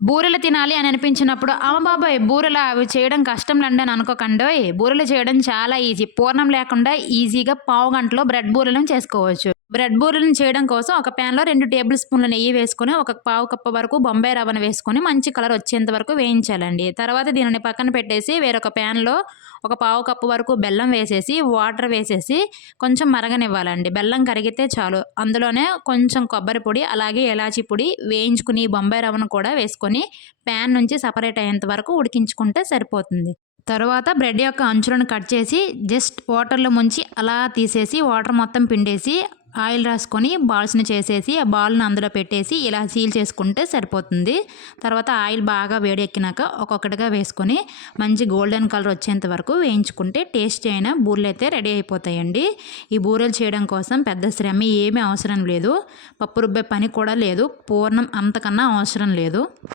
బూరెలు తినాలి అని అనిపించినప్పుడు, అమ్మ బాబోయ్! బూరెలా అవి చేయడం కష్టంలేండి అని అనుకోకండోయ్! బూరెలు చేయడం చాలా ఈజీ. పూర్ణం లేకుండా ఈజీగా పావు గంటలో బ్రెడ్ బూరెలను చేసుకోవచ్చు. బ్రెడ్ బూరెలను చేయడం కోసం ఒక ప్యాన్‌లో 2 టేబుల్ స్పూన్ల నెయ్యి వేసుకొని, ఒక పావు కప్పు వరకు బొంబాయి రవ్వను వేసుకొని మంచి కలర్ వచ్చేంత వరకు వేయించాలండి. తర్వాత దీనిని పక్కన పెట్టేసి వేరొక ప్యాన్‌లో ఒక పావు కప్పు వరకు బెల్లం వేసేసి, వాటర్ వేసేసి కొంచెం మరగనివ్వాలండి. బెల్లం కరిగితే చాలు. అందులోనే కొంచెం కొబ్బరి పొడి, అలాగే ఇలాచీ పొడి వేయించుకుని బొంబాయి రవ్వను కూడా వేసుకొని ప్యాన్ నుంచి సెపరేట్ అయ్యేంత వరకు ఉడికించుకుంటే సరిపోతుంది. తరువాత బ్రెడ్ యొక్క అంచులను కట్ చేసి జస్ట్ వాటర్‌లో ముంచి అలా తీసేసి వాటర్ మొత్తం పిండేసి ఆయిల్ రాసుకొని బాల్స్‌ని చేసేసి ఆ బాల్‌ని అందులో పెట్టేసి ఇలా సీల్ చేసుకుంటే సరిపోతుంది. తర్వాత ఆయిల్ బాగా వేడెక్కినాక ఒక్కొక్కటిగా వేసుకొని మంచి గోల్డెన్ కలర్ వచ్చేంత వరకు వేయించుకుంటే టేస్టీ అయిన బూరెలైతే రెడీ అయిపోతాయండి. ఈ బూరెలు చేయడం కోసం పెద్ద శ్రమ ఏమీ అవసరం లేదు. పప్పు రుబ్బే పని కూడా లేదు. పూర్ణం అంతకన్నా అవసరం లేదు.